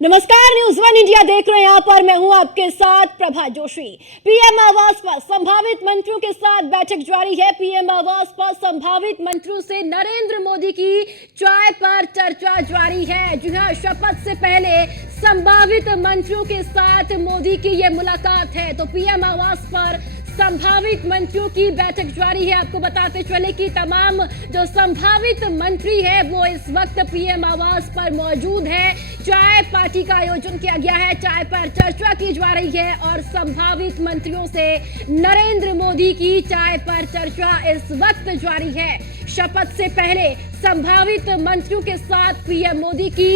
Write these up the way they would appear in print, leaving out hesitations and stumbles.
नमस्कार, news one India देख रहे हैं। यहाँ पर मैं हूं आपके साथ प्रभा जोशी। पीएम आवास पर संभावित मंत्रियों के साथ बैठक जारी है। पीएम आवास पर संभावित मंत्रियों से नरेंद्र मोदी की चाय पर चर्चा जारी है। जी हां, शपथ से पहले संभावित मंत्रियों के साथ मोदी की ये मुलाकात है। तो पीएम आवास पर संभावित मंत्रियों की बैठक जारी है। आपको बताते चले कि तमाम जो संभावित मंत्री है वो इस वक्त पीएम आवास पर मौजूद है। चाय पार्टी का आयोजन किया गया है, चाय पर चर्चा की जा रही है और संभावित मंत्रियों से नरेंद्र मोदी की चाय पर चर्चा इस वक्त जारी है। शपथ से पहले संभावित मंत्रियों के साथ पीएम मोदी की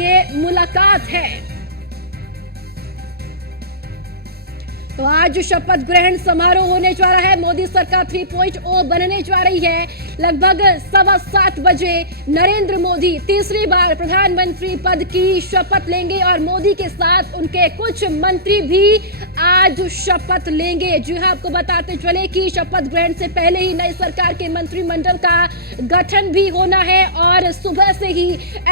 ये मुलाकात है। तो आज शपथ ग्रहण समारोह होने जा रहा है। मोदी सरकार 3.0 बनने जा रही है। लगभग 7:15 बजे नरेंद्र मोदी तीसरी बार प्रधानमंत्री पद की शपथ लेंगे और मोदी के साथ उनके कुछ मंत्री भी आज शपथ लेंगे। जी हां, आपको बताते चले कि शपथ ग्रहण से पहले ही नई सरकार के मंत्रिमंडल का गठन भी होना है और सुबह से ही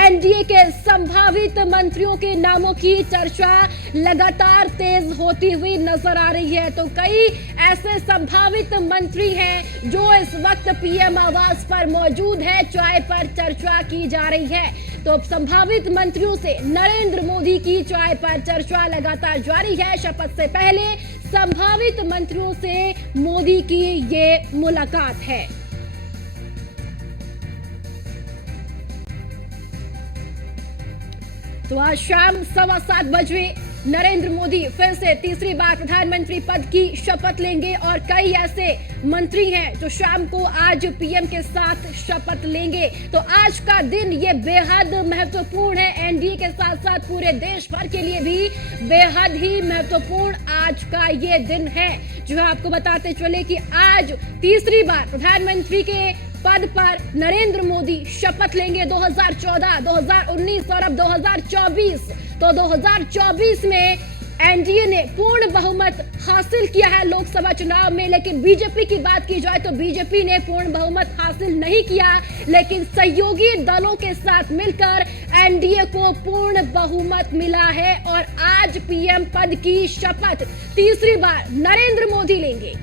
एनडीए के संभावित मंत्रियों के नामों की चर्चा लगातार तेज होती हुई नजर आ रही है। तो कई ऐसे संभावित मंत्री हैं जो इस वक्त पीएम आवास पर मौजूद है। चाय पर चर्चा की जा रही है। तो संभावित मंत्रियों से नरेंद्र मोदी की चाय पर चर्चा लगातार जारी है। शपथ से पहले संभावित मंत्रियों से मोदी की ये मुलाकात है। तो आज शाम 7:15 बजे नरेंद्र मोदी फिर से तीसरी बार प्रधानमंत्री पद की शपथ लेंगे और कई ऐसे मंत्री हैं जो शाम को आज पीएम के साथ शपथ लेंगे। तो आज का दिन ये बेहद महत्वपूर्ण है। एनडीए के साथ साथ पूरे देश भर के लिए भी बेहद ही महत्वपूर्ण आज का ये दिन है। जो आपको बताते चले कि आज तीसरी बार प्रधानमंत्री के पद पर नरेंद्र मोदी शपथ लेंगे। 2014, 2019 और अब 2024। तो 2024 में एनडीए ने पूर्ण बहुमत हासिल किया है लोकसभा चुनाव में। लेकिन बीजेपी की बात की जाए तो बीजेपी ने पूर्ण बहुमत हासिल नहीं किया, लेकिन सहयोगी दलों के साथ मिलकर एनडीए को पूर्ण बहुमत मिला है और आज पीएम पद की शपथ तीसरी बार नरेंद्र मोदी लेंगे।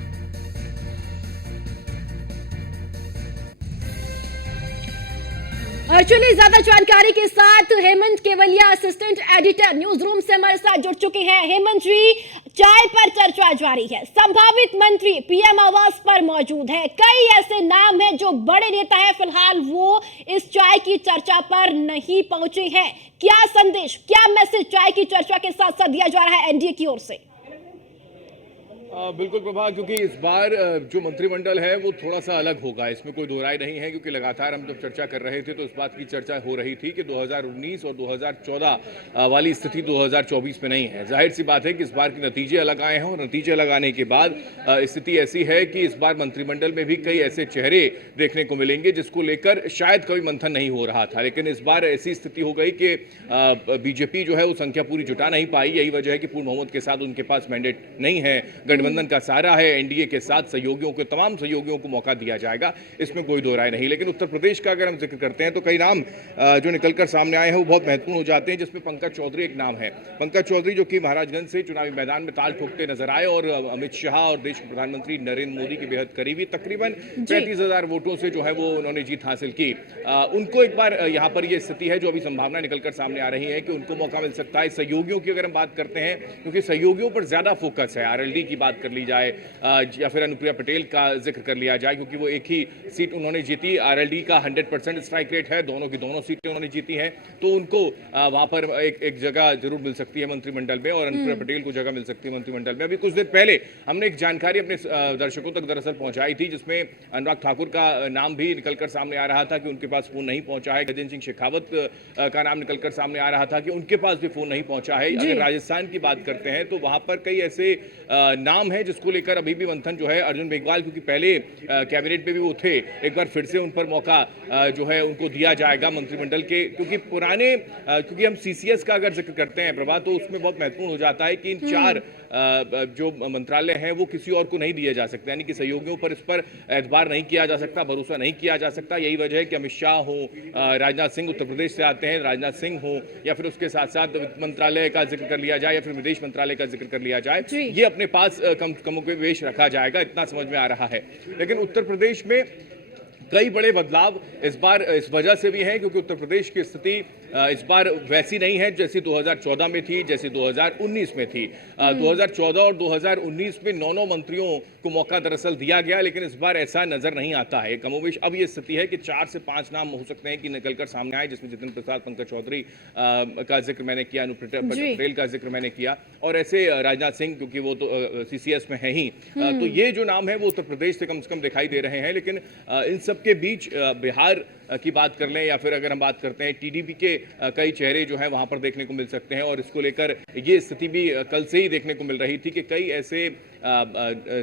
और चलिए ज्यादा जानकारी के साथ Hemant Kewalia assistant editor news room से हमारे साथ जुड़ चुके हैं। हेमंत जी, चाय पर चर्चा जारी है, संभावित मंत्री पीएम आवास पर मौजूद है, कई ऐसे नाम हैं जो बड़े नेता हैं, फिलहाल वो इस चाय की चर्चा पर नहीं पहुंचे हैं। क्या संदेश, क्या मैसेज चाय की चर्चा के साथ साथ दिया जा रहा है एनडीए की ओर से? बिल्कुल प्रभा, क्योंकि इस बार जो मंत्रिमंडल है वो थोड़ा सा अलग होगा, इसमें कोई दो राय नहीं है। क्योंकि लगातार हम जब चर्चा कर रहे थे तो इस बात की चर्चा हो रही थी कि 2019 और 2014 वाली स्थिति 2024 में नहीं है। जाहिर सी बात है कि इस बार के नतीजे अलग आए हैं और नतीजे अलग आने के बाद स्थिति ऐसी है कि इस बार मंत्रिमंडल में भी कई ऐसे चेहरे देखने को मिलेंगे जिसको लेकर शायद कभी मंथन नहीं हो रहा था। लेकिन इस बार ऐसी स्थिति हो गई कि बीजेपी जो है वो संख्या पूरी जुटा नहीं पाई। यही वजह है कि पूर्ण बहुमत के साथ उनके पास मैंडेट नहीं है। गठबंधन का सहारा है, एनडीए के साथ सहयोगियों को, तमाम सहयोगियों को मौका दिया जाएगा, इसमें कोई दो राय नहीं। लेकिन उत्तर प्रदेश का अगर हम जिक्र करते हैं तो कई नाम जो निकलकर सामने आए हैं वो बहुत महत्वपूर्ण हो जाते हैं, जिसमें पंकज चौधरी एक नाम है। पंकज चौधरी जो कि महाराजगंज से चुनावी मैदान में ताल ठोकते नजर आए और अमित शाह और देश के प्रधानमंत्री नरेंद्र मोदी के बेहद करीबी, तकरीबन 35,000 वोटों से जो है वो उन्होंने जीत हासिल की। उनको एक बार यहाँ पर यह स्थिति है जो अभी संभावना निकलकर सामने आ रही है कि उनको मौका मिल सकता है। सहयोगियों की अगर हम बात करते हैं, क्योंकि सहयोगियों पर ज्यादा फोकस है, आरएलडी की बात कर ली जाए या फिर अनुप्रिया पटेल का जिक्र कर लिया जाए, क्योंकि वो एक ही सीट उन्होंने जीती। आरएलडी का 100% स्ट्राइक रेट है, दोनों की दोनों सीटें उन्होंने जीती हैं, तो उनको वहां पर एक जगह जरूर मिल सकती है मंत्रिमंडल में और अनुप्रिया पटेल को जगह मिल सकती है मंत्रिमंडल में। अभी कुछ देर पहले हमने एक जानकारी अपने दर्शकों तक दरअसल पहुंचाई थी, जिसमें अनुराग ठाकुर का नाम भी निकलकर सामने आ रहा था कि उनके पास फोन नहीं पहुंचा है। गजेंद्र सिंह शेखावत का नाम निकलकर सामने आ रहा था कि उनके पास भी फोन नहीं पहुंचा है। अगर राजस्थान की बात करते हैं तो वहां पर कई ऐसे नाम नाम है जिसको लेकर अभी भी मंथन जो है अर्जुन मेघवाल, क्योंकि पहले कैबिनेट में भी वो थे, एक बार फिर से उन पर मौका जो है उनको दिया जाएगा मंत्रिमंडल के, क्योंकि क्योंकि हम सीसीएस का अगर जिक्र करते हैं प्रभा, तो उसमें बहुत महत्वपूर्ण हो जाता है कि इन 4 जो मंत्रालय हैं वो किसी और को नहीं दिए जा सकते, यानी कि सहयोगियों पर इस पर एतबार नहीं किया जा सकता, भरोसा नहीं किया जा सकता। यही वजह है कि अमित शाह हो, राजनाथ सिंह उत्तर प्रदेश से आते हैं, राजनाथ सिंह हो, या फिर उसके साथ साथ वित्त मंत्रालय का जिक्र कर लिया जाए या फिर विदेश मंत्रालय का जिक्र कर लिया जाए, ये अपने पास कमोवेश रखा जाएगा, इतना समझ में आ रहा है। लेकिन उत्तर प्रदेश में कई बड़े बदलाव इस बार इस वजह से भी हैं क्योंकि उत्तर प्रदेश की स्थिति इस बार वैसी नहीं है जैसी 2014 में थी, जैसी 2019 में थी। 2014 और 2019 में 9 मंत्रियों को मौका दरअसल दिया गया, लेकिन इस बार ऐसा नजर नहीं आता है। कमोवेश अब ये स्थिति है कि 4 से 5 नाम हो सकते हैं कि निकलकर सामने आए, जिसमें जितेंद्र प्रसाद, पंकज चौधरी का जिक्र मैंने किया, अनुप्रिया पटेल का जिक्र मैंने किया, और ऐसे राजनाथ सिंह, क्योंकि वो तो सीसीएस में है ही। तो ये जो नाम है वो उत्तर प्रदेश से कम दिखाई दे रहे हैं। लेकिन इन सब के बीच बिहार की बात कर लें या फिर अगर हम बात करते हैं टीडीपी के कई चेहरे जो हैं वहां पर देखने को मिल सकते हैं, और इसको लेकर ये स्थिति भी कल से ही देखने को मिल रही थी कि कई ऐसे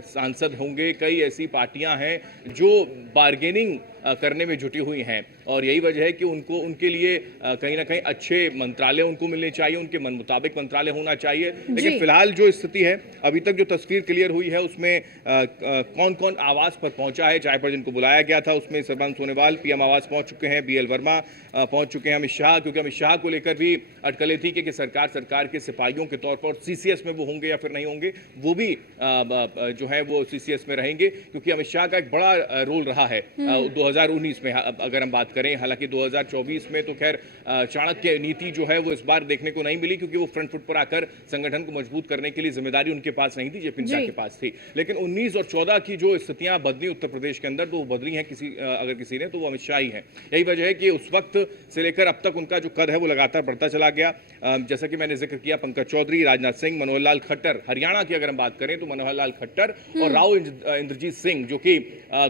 सांसद होंगे, कई ऐसी पार्टियां हैं जो बार्गेनिंग करने में जुटी हुई हैं, और यही वजह है कि उनके लिए कहीं ना कहीं अच्छे मंत्रालय उनको मिलने चाहिए, उनके मन मुताबिक मंत्रालय होना चाहिए। लेकिन फिलहाल जो स्थिति है, अभी तक जो तस्वीर क्लियर हुई है उसमें कौन कौन आवास पर पहुंचा है, चाय पर जिनको बुलाया गया था उसमें सर्बानंद सोनोवाल पीएम आवास पहुंच चुके हैं, बीएल वर्मा पहुंच चुके हैं, अमित शाह, क्योंकि अमित शाह को लेकर भी अटकलें थी कि सरकार के सिपाहियों के तौर पर सीसीएस में वो होंगे या फिर नहीं होंगे, वो भी जो है वो सीसीएस में रहेंगे, क्योंकि अमित शाह का एक बड़ा रोल रहा है 2019 में अगर हम बात करें। हालांकि 2024 में तो खैर चाणक्य नीति जो है वो इस बार देखने को नहीं मिली, क्योंकि वो फ्रंट फुट पर आकर संगठन को मजबूत करने के लिए जिम्मेदारी उनके पास नहीं थी, जेपी नड्डा के पास थी। लेकिन 19 और 14 की जो स्थितियां बदली उत्तर प्रदेश के अंदर, तो वो बदली हैं अगर किसी ने, तो वो अमित शाह ही है। यही वजह है कि उस वक्त से लेकर अब तक उनका जो कद है वो लगातार बढ़ता चला गया। जैसा कि मैंने जिक्र किया, पंकज चौधरी, राजनाथ सिंह, मनोहर लाल खट्टर, हरियाणा की अगर हम बात करें तो मनोहर लाल खट्टर और राव इंद्रजीत सिंह, जो कि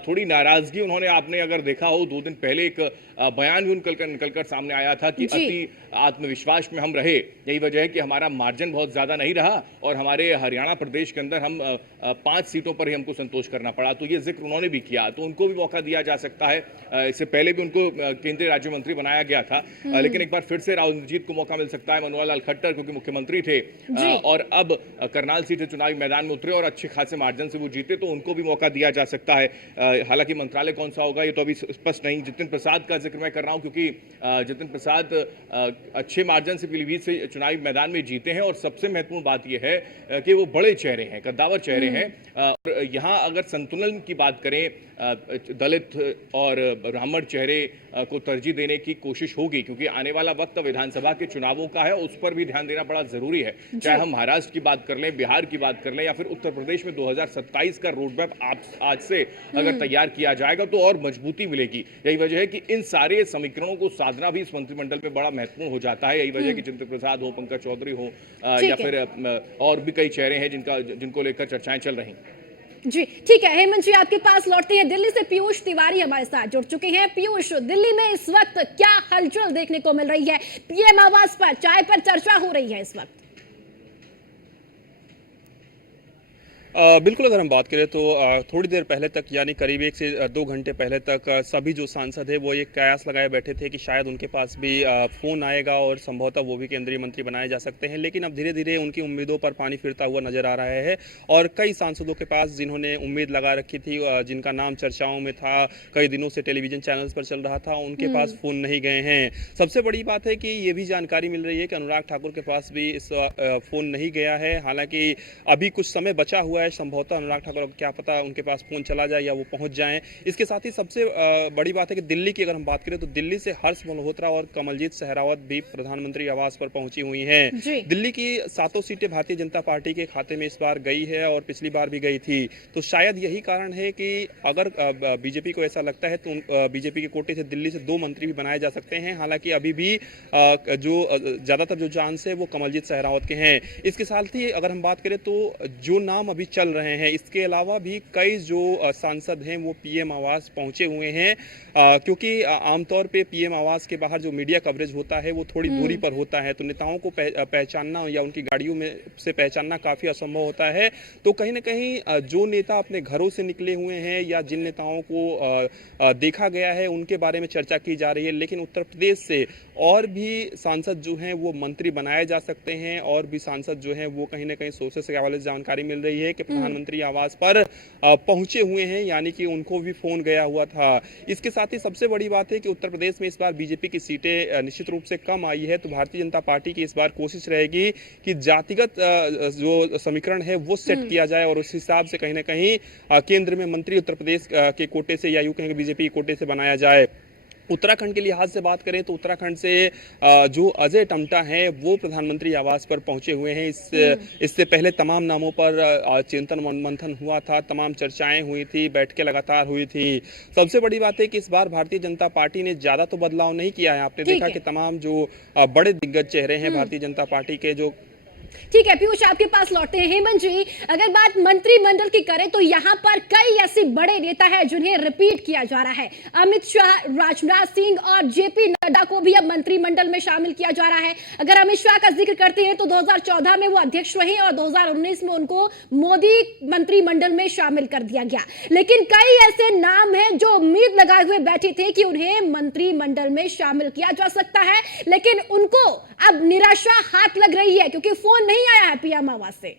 थोड़ी नाराजगी उन्होंने, आपने अगर देखा हो 2 दिन पहले एक बयान भी निकलकर सामने आया था कि अति आत्मविश्वास में हम रहे, यही वजह है कि हमारा मार्जिन बहुत ज्यादा नहीं रहा और हमारे हरियाणा प्रदेश के अंदर हम 5 सीटों पर ही हमको संतोष करना पड़ा। तो ये जिक्र उन्होंने भी किया, तो उनको भी मौका दिया जा सकता है। इससे पहले भी उनको केंद्रीय राज्य मंत्री बनाया गया था, लेकिन एक बार फिर से राव इंद्रजीत को मौका मिल सकता है, मनोहर लाल खट्टर क्योंकि मुख्यमंत्री थे और अब करनाल सीट से चुनावी मैदान में उतरे और अच्छे खासे मार्जिन से वो जीते, तो उनको भी मौका दिया जा सकता है। हालांकि मंत्रालय कौन सा होगा ये तो अभी स्पष्ट नहीं। जितेंद्र प्रसाद का जिक्र मैं कर रहा हूं क्योंकि जितेंद्र प्रसाद अच्छे मार्जिन से पीलीभीत से चुनावी मैदान में जीते हैं, और सबसे महत्वपूर्ण बात यह है कि वो बड़े चेहरे हैं, कद्दावर चेहरे हैं। और यहाँ अगर संतुलन की बात करें, दलित और ब्राह्मण चेहरे को तरजीह देने की कोशिश होगी, क्योंकि आने वाला वक्त विधानसभा के चुनावों का है, उस पर भी ध्यान देना बड़ा जरूरी है। चाहे हम महाराष्ट्र की बात कर लें, बिहार की बात कर लें, या फिर उत्तर प्रदेश में 2027 का रोड मैप आज से अगर तैयार किया जाएगा तो और मजबूती मिलेगी। यही वजह है कि इन सारे समीकरणों को साधना भी इस मंत्रिमंडल में बड़ा महत्वपूर्ण हो जाता है। यही वजह है कि जितेंद्र प्रसाद हो, पंकज चौधरी हो, या फिर और भी कई चेहरे हैं जिनको लेकर चर्चाएं चल रही। जी ठीक है, हेमंत जी आपके पास लौटते हैं। दिल्ली से पीयूष तिवारी हमारे साथ जुड़ चुके हैं। पीयूष, दिल्ली में इस वक्त क्या हलचल देखने को मिल रही है? पीएम आवास पर, चाय पर चर्चा हो रही है इस वक्त। बिल्कुल, अगर हम बात करें तो थोड़ी देर पहले तक, यानी करीब 1 से 2 घंटे पहले तक सभी जो सांसद है वो ये कयास लगाए बैठे थे कि शायद उनके पास भी फ़ोन आएगा और संभवतः वो भी केंद्रीय मंत्री बनाए जा सकते हैं। लेकिन अब धीरे धीरे उनकी उम्मीदों पर पानी फिरता हुआ नजर आ रहा है, और कई सांसदों के पास जिन्होंने उम्मीद लगा रखी थी, जिनका नाम चर्चाओं में था, कई दिनों से टेलीविजन चैनल्स पर चल रहा था, उनके पास फ़ोन नहीं गए हैं। सबसे बड़ी बात है कि ये भी जानकारी मिल रही है कि अनुराग ठाकुर के पास भी इस फ़ोन नहीं गया है। हालांकि अभी कुछ समय बचा हुआ है, संभवतः अनुराग ठाकुर, क्या पता उनके पास फोन चला जाए या वो पहुंच जाएं। इसके साथ ही सबसे बड़ी बात है कि दिल्ली की अगर हम बात करें तो दिल्ली से हर्ष मल्होत्रा और कमलजीत सहरावत भी प्रधानमंत्री आवास पर पहुंची हुई हैं। दिल्ली की 7 सीटें भारतीय जनता पार्टी के खाते में इस बार गई है और पिछली बार भी गई थी, तो शायद यही कारण है कि अगर बीजेपी को ऐसा लगता है तो बीजेपी के कोटे से दिल्ली से 2 मंत्री भी बनाए जा सकते हैं। हालांकि अभी भी जो ज्यादातर जो चांस है वो कमलजीत सहरावत के हैं। इसके साथ ही अगर हम बात करें तो जो नाम अभी चल रहे हैं। इसके अलावा भी कई जो सांसद हैं वो पीएम आवास पहुंचे हुए हैं, क्योंकि आमतौर पे पीएम आवास के बाहर जो मीडिया कवरेज होता है वो थोड़ी दूरी पर होता है, तो नेताओं को पहचानना या उनकी गाड़ियों में से पहचानना काफ़ी असंभव होता है। तो कहीं ना कहीं जो नेता अपने घरों से निकले हुए हैं या जिन नेताओं को देखा गया है उनके बारे में चर्चा की जा रही है, लेकिन उत्तर प्रदेश से और भी सांसद जो हैं वो मंत्री बनाए जा सकते हैं। और भी सांसद जो हैं वो कहीं ना कहीं सोर्सेस के हवाले से जानकारी मिल रही है कि प्रधानमंत्री आवास पर पहुंचे हुए हैं, यानी कि उनको भी फोन गया हुआ था। इसके साथ ही सबसे बड़ी बात है कि उत्तर प्रदेश में इस बार बीजेपी की सीटें निश्चित रूप से कम आई है, तो भारतीय जनता पार्टी की इस बार कोशिश रहेगी कि जातिगत जो समीकरण है वो सेट किया जाए और उस हिसाब से कहीं ना कहीं केंद्र में मंत्री उत्तर प्रदेश के कोटे से या यूं कहेंगे बीजेपी के कोटे से बनाया जाए। उत्तराखंड के लिहाज से बात करें तो उत्तराखंड से जो अजय टम्टा हैं वो प्रधानमंत्री आवास पर पहुंचे हुए हैं। इससे पहले तमाम नामों पर चिंतन मंथन हुआ था, तमाम चर्चाएं हुई थी, बैठकें लगातार हुई थी। सबसे बड़ी बात है कि इस बार भारतीय जनता पार्टी ने ज्यादा तो बदलाव नहीं किया है। आपने देखा कि तमाम जो बड़े दिग्गज चेहरे हैं भारतीय जनता पार्टी के, जो ठीक है पीयूष, आपके पास लौटते हैं। हेमंत जी, अगर बात मंत्रिमंडल की करें तो यहाँ पर कई ऐसे बड़े नेता हैं जिन्हें रिपीट किया जा रहा है। अमित शाह, राजनाथ सिंह और जेपी नड्डा को भी अब मंत्रिमंडल में शामिल किया जा रहा है। अगर अमित शाह का जिक्र करते हैं तो 2014 में वो अध्यक्ष रहे और 2019 में उनको मोदी मंत्रिमंडल में शामिल कर दिया गया। लेकिन कई ऐसे नाम हैं जो उम्मीद लगाए हुए बैठे थे कि उन्हें मंत्रिमंडल में शामिल किया जा सकता है, लेकिन उनको अब निराशा हाथ लग रही है क्योंकि फोन नहीं आया है पीएम आवास से।